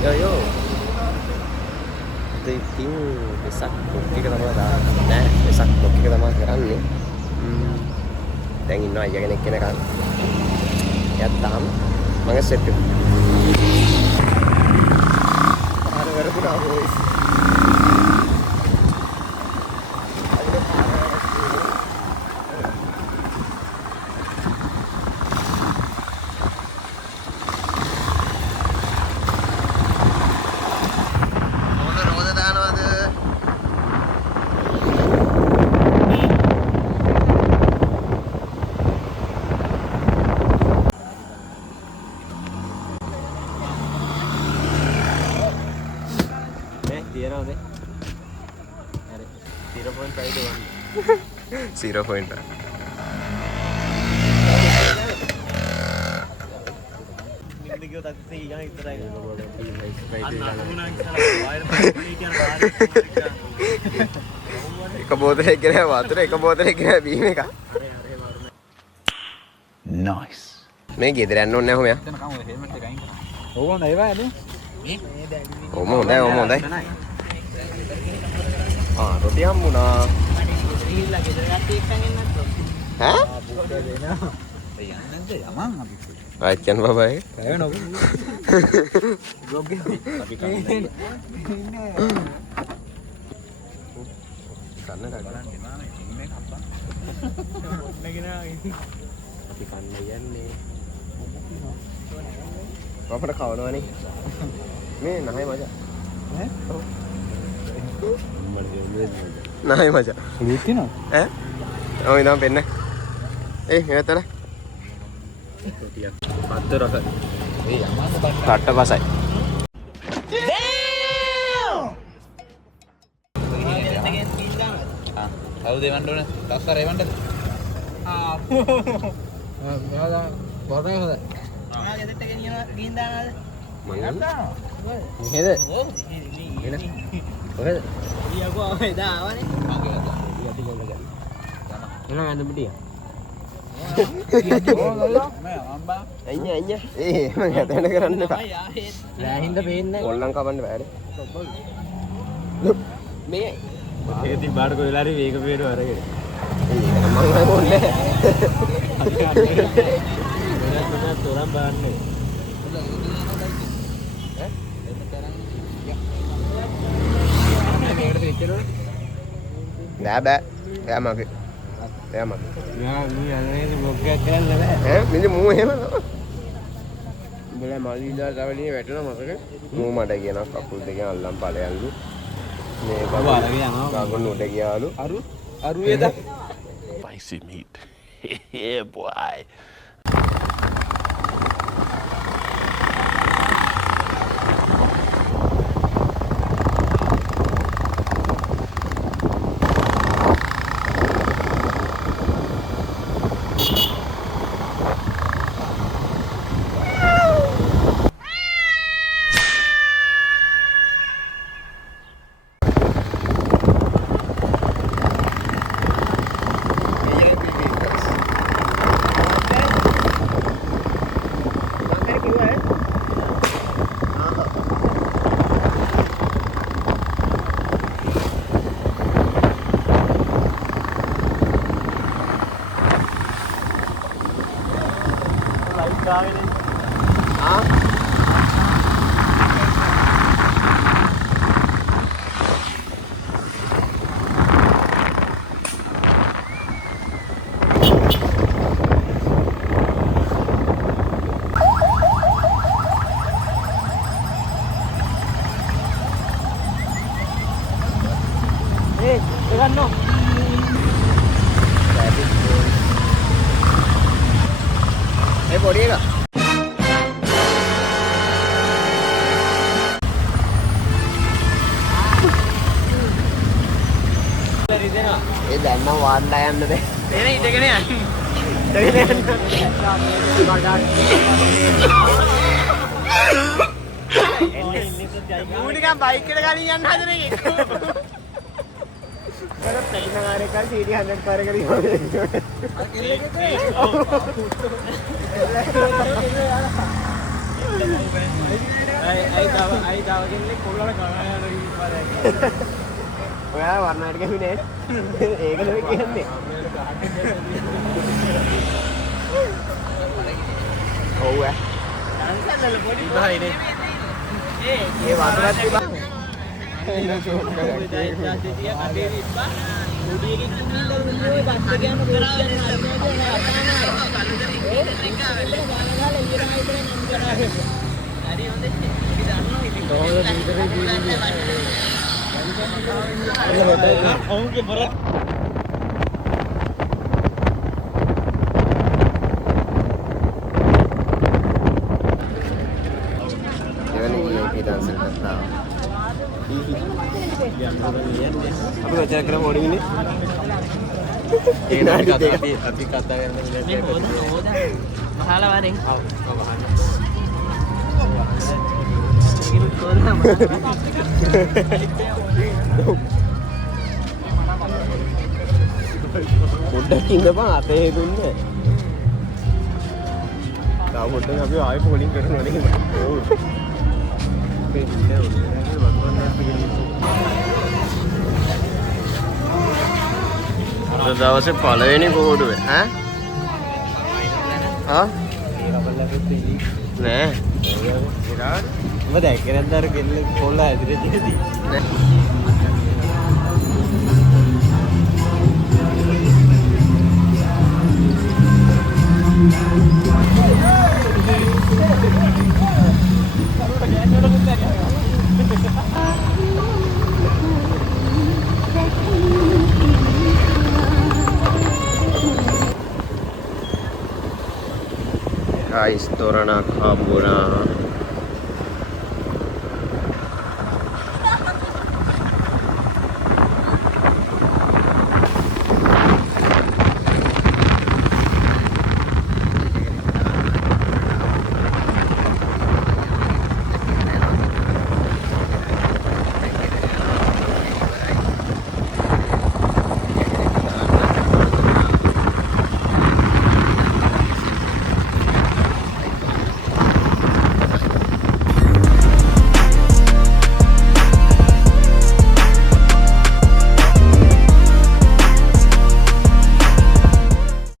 Yo. ඉතින් Vesak blog එක තමයි දාන්නේ. නෑ වෙසක් බ්ලොග් එක තමයි කරන්නේ. දැන් ඉන්නවා අයියා කෙනෙක් කෙනකන්. එයාත් තාම මගේ සෙට් එක. ආර කරපුවා බොයිස්. තියනවද? හරි 0.5 0.5 නිගියෝ තත්ති යන ඉතරයි එක බෝතලයක් ගෙන වතුර එක බෝතලයක් ගෙන බීම එක nice මේ ගෙදර යන්න ඕනේ නැහැ එතන කවුද හෙල්මට් එක අයින් කරා ඕගොල්ලෝ ඒවා ඇද ඔම හොඳයි රොටි හම්බුණා ඈ ආච්චන් බබයි අපිට කවනවනේ මේ නැහැ මචං නැහැ මචං ලීට් තියනවා ඈ ඔය ඉඳන් පෙන්න එතන පත්ත රසයි කට්ට පසයි කවුද එවන්න ඕනේ? තස්සර එවන්නද? මෙයා වරේ හොද. ගෙදරට ගෙනියන ගිහින් දානවාද? මං නේද? එන කොහෙද? ඊයකෝ එදා ආවනේ. යටි කොල්ල ගන්න. එන ගන්න පිටිය. මම අම්බා අයියා මම හදන්න කරන්න එපා රෑහින්ද පේන්නේ කොල්ලන් කපන්න බෑනේ මේ ඒක තින් බාඩ කොයිලා හරි වේග වේඩ අරගෙන මම ඕනේ තොරන් බාන්නේ බෑ එයා මගේ මෙයා මේ අනේ බ්ලොග් එකක් කරන්න බෑ ඈ මෙන්න මූ එහෙම උඹලා මල්ලිලා තවලිනේ වැටෙනවා මතක මූ මඩ කියනවා කකුල් දෙකෙන් අල්ලන් ඵලයන්ලු මේ බබා අරගෙන යනවා ගගොන් උඩ ගියාලු අරුවේද spicy meat yeah boy පොඩි එක ඒ දැන් නම් වාඩිලා යන්න බෑ එන ඉඳගෙන යන්න ඌනිකන් බයික් එකට ගලින් යන්න හදන එක කරත් තේින කාර්යයක් CD 100 පාර කරේ තව කෙනෙක් කොල්ලට කනවා යන ඉපාරයක්. ඔයා වර්ණාට ගැහුනේ ඒක නෙවෙයි කියන්නේ. ඔව් ඈ. සංසල්ල පොඩි බාහිනේ. ඒ වතුරත් තිබා. එන්න ෂෝක් කරා. දැන් කඩේ ඉප්පා. පොඩි එකෙක් ඉන්නවා ඔය බස් එක යන කරා හරි හොඳයි. අපි දන්නවා ඉතින් කොහොමද විතරේ ජීවිතේ. ඔවුන්ගේ බර අපි වචන කරමු ඕනෙන්නේ. අපි කතා කරන මේ හොද මහලා වරෙන්. ඔව් වහන්න. ඉතින් කොල්ලා පොඩ්ඩක් ඉඳපන් අතේ දුන්නේ. තා පොඩ්ඩක් අපි ආයෙ පොලිං කරනවා නේද? ඔව්. අද දවසේ පළවෙනි කෝඩුවේ ඈ? ආ? නෑ. උඹ දැක්කේ නැද්ද අර කෙල්ල කොල්ල ඇදිරේ තියෙදි? Guys, තොරණක් හම්බුණා.